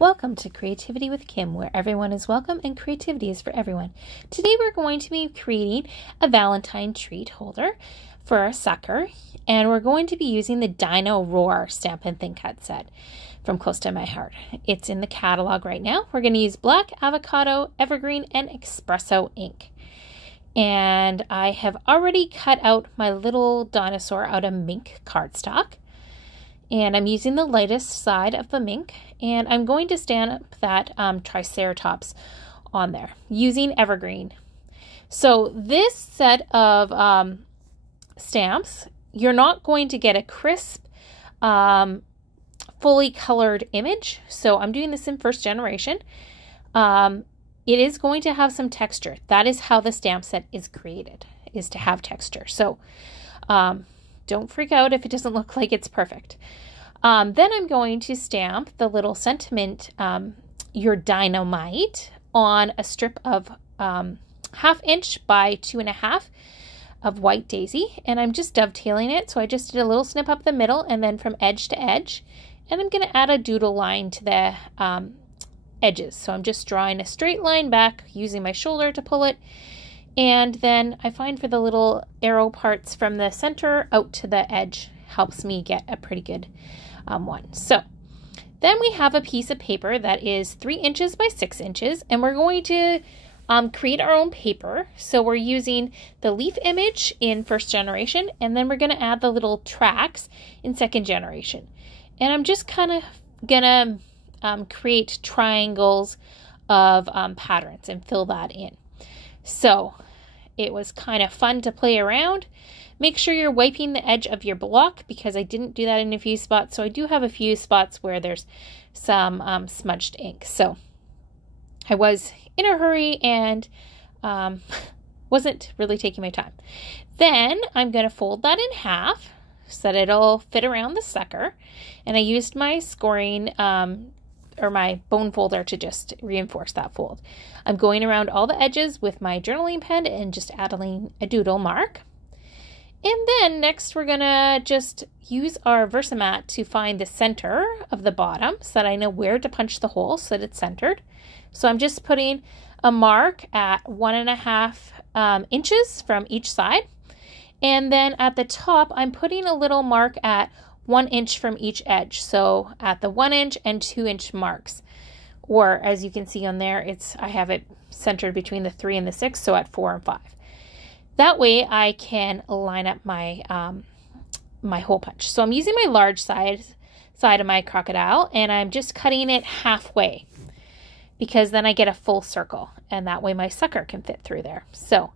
Welcome to Creativity with Kim, where everyone is welcome and creativity is for everyone. Today we're going to be creating a Valentine treat holder for our sucker, and we're going to be using the Dino-Rawr Stampin' Thin Cut set from Close to My Heart. It's in the catalog right now. We're going to use black, avocado, evergreen, and espresso ink. And I have already cut out my little dinosaur out of Mink cardstock. And I'm using the lightest side of the Mink, and I'm going to stamp that Triceratops on there using Evergreen. So this set of stamps, you're not going to get a crisp, fully colored image. So I'm doing this in first generation. It is going to have some texture. That is how the stamp set is created, is to have texture. So don't freak out if it doesn't look like it's perfect. Then I'm going to stamp the little sentiment, your dynamite, on a strip of 1/2 inch by 2.5 of white daisy. And I'm just dovetailing it. So I just did a little snip up the middle and then from edge to edge. And I'm going to add a doodle line to the edges. So I'm just drawing a straight line back using my shoulder to pull it. And then I find for the little arrow parts from the center out to the edge helps me get a pretty good one. So then we have a piece of paper that is 3 inches by 6 inches, and we're going to create our own paper. So we're using the leaf image in first generation, and then we're going to add the little tracks in second generation. And I'm just kind of gonna create triangles of patterns and fill that in. So it was kind of fun to play around. Make sure you're wiping the edge of your block because I didn't do that in a few spots. So I do have a few spots where there's some smudged ink. So I was in a hurry and wasn't really taking my time. Then I'm going to fold that in half so that it'll fit around the sucker. And I used my scoring or my bone folder to just reinforce that fold. I'm going around all the edges with my journaling pen and just adding a doodle mark. And then next we're gonna just use our Versamat to find the center of the bottom so that I know where to punch the hole so that it's centered. So I'm just putting a mark at 1.5 inches from each side. And then at the top, I'm putting a little mark at 1 inch from each edge. So at the 1 inch and 2 inch marks. Or as you can see on there, I have it centered between the 3 and the 6, so at 4 and 5. That way I can line up my my hole punch. So I'm using my large side of my crocodile, and I'm just cutting it halfway because then I get a full circle, and that way my sucker can fit through there. So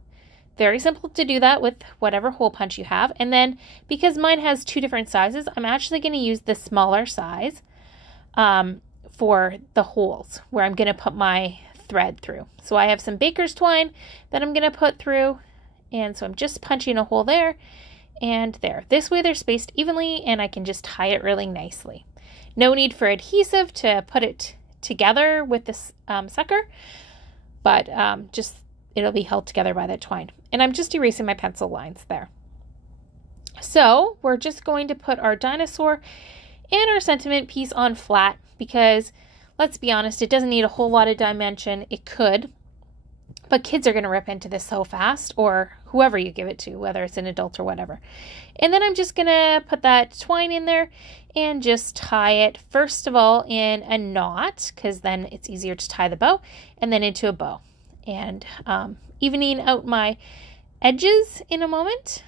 very simple to do that with whatever hole punch you have. And then because mine has 2 different sizes, I'm actually going to use the smaller size for the holes where I'm going to put my thread through. So I have some baker's twine that I'm going to put through. And so I'm just punching a hole there and there. This way they're spaced evenly and I can just tie it really nicely. No need for adhesive to put it together with this sucker, but just it'll be held together by that twine. And I'm just erasing my pencil lines there. So we're just going to put our dinosaur and our sentiment piece on flat because let's be honest, it doesn't need a whole lot of dimension. It could. But kids are going to rip into this so fast, or whoever you give it to, whether it's an adult or whatever. And then I'm just going to put that twine in there and just tie it, first of all, in a knot, because then it's easier to tie the bow, and then into a bow. And evening out my edges in a moment,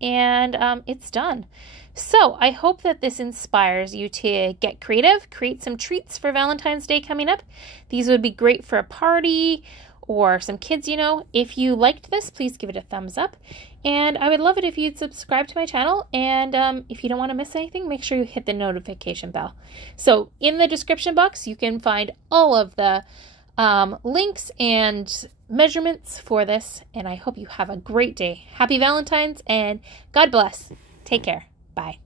and it's done. So I hope that this inspires you to get creative, create some treats for Valentine's Day coming up. These would be great for a party or some kids, you know. If you liked this, please give it a thumbs up. And I would love it if you'd subscribe to my channel. And if you don't want to miss anything, make sure you hit the notification bell. So in the description box, you can find all of the links and measurements for this. And I hope you have a great day. Happy Valentine's and God bless. Take care. Bye.